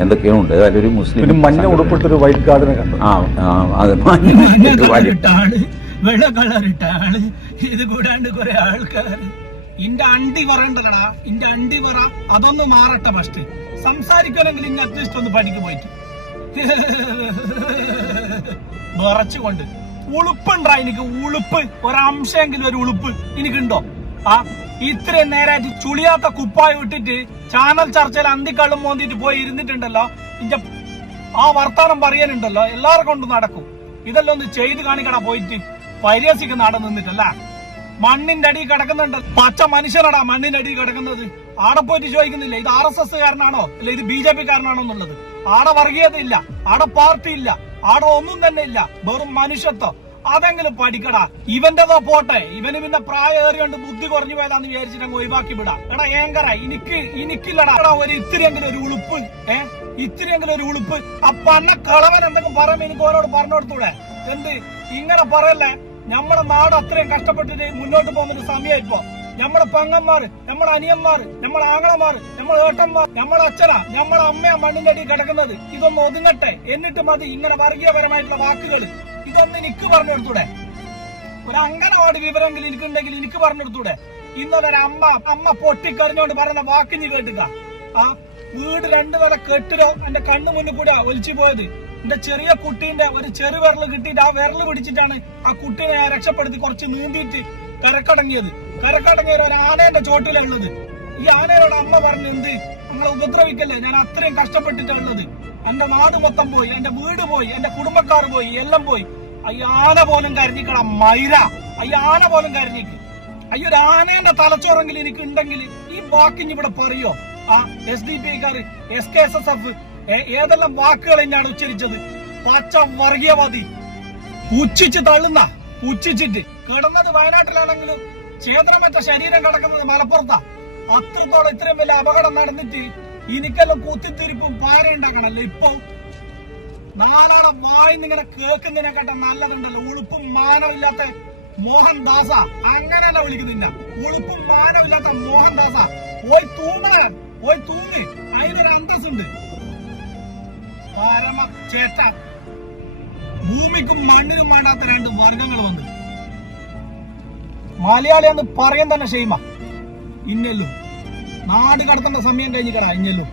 എന്തൊക്കെയോ ഉണ്ട് ഒരു മുസ്ലിം പിന്നെ മഞ്ഞ. ഉടുപ്പിട്ടൊരു വൈറ്റ് ഗാർഡിനെ കണ്ടു. ആ അതെ മഞ്ഞ വെള്ള ആൾ ഇത് കൂടാണ്ട് കുറെ ഇന്റെ അണ്ടി ഇന്റെ അണ്ടി പറ അതൊന്ന് മാറട്ടെ ഫസ്റ്റ് സംസാരിക്കണമെങ്കിൽ ഇനി അറ്റ്ലീസ്റ്റ് ഒന്ന് പഠിക്ക് പോയിട്ട്. വിറച്ചുകൊണ്ട്. ഉളുപ്പുണ്ടാ? എനിക്ക് ഉളുപ്പ്. ഒരംശമെങ്കിലും ഒരു ഉളുപ്പ് എനിക്കുണ്ടോ? ആ ഇത്രയും നേരായിട്ട് ചുളിയാത്ത കുപ്പായി വിട്ടിട്ട് ചാനൽ ചർച്ചയിൽ അന്തിക്കള്ളും മോന്തിട്ട് പോയി ഇരുന്നിട്ടുണ്ടല്ലോ. ഇന്റെ ആ വർത്താനം പറയാനുണ്ടല്ലോ. എല്ലാവരും കൊണ്ട് നടക്കും. ഇതെല്ലാം ഒന്ന് ചെയ്ത് കാണിക്കടാ പോയിട്ട് പരിഹസിക്കുന്ന ആടെ നിന്നിട്ടല്ല? മണ്ണിന്റെ അടിയിൽ കിടക്കുന്നുണ്ട്. പച്ച മനുഷ്യനടാ മണ്ണിന്റെ അടിയിൽ കിടക്കുന്നത്. ആടെ പോയിട്ട് ചോദിക്കുന്നില്ല ഇത് ആർ എസ് എസ് കാരനാണോ അല്ല ഇത് ബി ജെ പി കാരനാണോ എന്നുള്ളത്? ആടെ വർഗീയത ഇല്ല ആടെ പാർട്ടി ഇല്ല ആടെ ഒന്നും തന്നെ ഇല്ല. വെറും മനുഷ്യത്വം. അതെങ്കിലും പഠിക്കടാ. ഇവന്റെതോ പോട്ടെ. ഇവന് പിന്നെ പ്രായം ഏറിയോണ്ട് ബുദ്ധി കുറഞ്ഞു പോയതാന്ന് വിചാരിച്ചിട്ട് ഒഴിവാക്കി വിടാം. എടാ ഏങ്കര എനിക്ക് എനിക്കില്ലടാ. ഒരു ഇത്തിരിയെങ്കിലും ഒരു ഉളുപ്പ്. ഏ? ഇത്തിരിയെങ്കിലും ഒരു ഉളുപ്പ്. ആ അന്ന കളവൻ എന്തെങ്കിലും പറയുമ്പോ എനിക്ക് ഓരോട് പറഞ്ഞു കൊടുത്തൂടെ എന്ത്? ഇങ്ങനെ പറയല്ലേ? നമ്മുടെ നാട് അത്രയും കഷ്ടപ്പെട്ടിട്ട് മുന്നോട്ട് പോകുന്ന ഒരു സമയം ഇപ്പൊ. നമ്മുടെ പെങ്ങന്മാർ നമ്മുടെ അനിയന്മാര് നമ്മുടെ ആങ്ങളമാര് നമ്മുടെ ഏട്ടന്മാർ നമ്മുടെ അച്ഛനാ നമ്മുടെ അമ്മയാ മണ്ണിന്റെ അടി കിടക്കുന്നത്. ഇതൊന്ന് ഒതുങ്ങട്ടെ. എന്നിട്ട് മതി ഇങ്ങനെ വർഗീയപരമായിട്ടുള്ള വാക്കുകൾ ഇതൊന്ന് എനിക്ക് പറഞ്ഞു കൊടുത്തൂടെ ഒരു അംഗനവാടി വിവരമെങ്കിലും എനിക്കുണ്ടെങ്കിൽ എനിക്ക് പറഞ്ഞു കൊടുത്തൂടെ ഇന്നലെ ഒരു അമ്മ അമ്മ പൊട്ടിക്കറിഞ്ഞോണ്ട് പറഞ്ഞ വാക്ക് നീ കേട്ടുക ആ വീട് രണ്ടു നില കെട്ടിടോ എന്റെ കണ്ണു മുന്നിൽ കൂടെ ഒലിച്ചു പോയത്. എന്റെ ചെറിയ കുട്ടീന്റെ ഒരു ചെറു വിരൽ കിട്ടിയിട്ട് ആ വിരൽ പിടിച്ചിട്ടാണ് ആ കുട്ടീനെ ഞാൻ രക്ഷപ്പെടുത്തി കുറച്ച് നീന്തിയിട്ട് കരക്കടങ്ങിയത്. കരക്കടങ്ങിയ ഒരു ആനേന്റെ ചോട്ടിലാണ് ഉള്ളത്. ഈ ആനയോട് അമ്മ പറഞ്ഞു എന്ത്? നിങ്ങളെ ഉപദ്രവിക്കല്ലേ? ഞാൻ അത്രയും കഷ്ടപ്പെട്ടിട്ടാണ് ഉള്ളത്. എന്റെ നാട് മൊത്തം പോയി എന്റെ വീട് പോയി എന്റെ കുടുംബക്കാർ പോയി എല്ലാം പോയി. അയ്യാന പോലും കരുതിക്കട മൈര. അയ്യാന പോലും കരുതിക്ക് അയ്യോ ആനേന്റെ തലച്ചോറെങ്കിലും എനിക്ക് ഉണ്ടെങ്കിൽ ഈ വാക്കിഞ്ഞ് ഇവിടെ പറയോ? ആ S D P ഐക്കാർ S K S S F ഏതെല്ലാം വാക്കുകൾ തന്നെയാണ് ഉച്ചരിച്ചത്? പച്ച വർഗീയവാദി. പുച്ഛിച്ച് തള്ളുന്ന പുച്ഛിച്ചിട്ട്. കിടന്നത് വയനാട്ടിലാണെങ്കിലും ക്ഷേത്രമറ്റ ശരീരം കിടക്കുന്നത് മലപ്പുറത്താ. അത്രത്തോളം ഇത്രയും വലിയ അപകടം നടന്നിട്ട് എനിക്കെല്ലാം കുത്തിത്തിരിപ്പും പാര ഉണ്ടാക്കണല്ലോ? ഇപ്പൊ നാലാളെ വായിന്നിങ്ങനെ കേൾക്കുന്നതിനെക്കാട്ടെ നല്ലതുണ്ടല്ലോ. ഉളുപ്പും മാനമില്ലാത്ത മോഹൻദാസ അങ്ങനെയല്ല വിളിക്കുന്നില്ല ഉളുപ്പും മാനമില്ലാത്ത മോഹൻദാസ പോയി തൂങ്ങണ പോയി തൂങ്ങി. അതിനൊരു അന്തസ്സുണ്ട്. പരമ ചേട്ട ഭൂമിക്കും മണ്ണിനും വേണ്ടാത്ത രണ്ട് വർഗങ്ങൾ വന്നു. മലയാളി എന്ന് പറയും തന്നെ ഷെയ്മ ഇന്നല്ലും. നാട് കടത്തേണ്ട സമയം കഴിഞ്ഞിക്കടാ ഇന്നല്ലും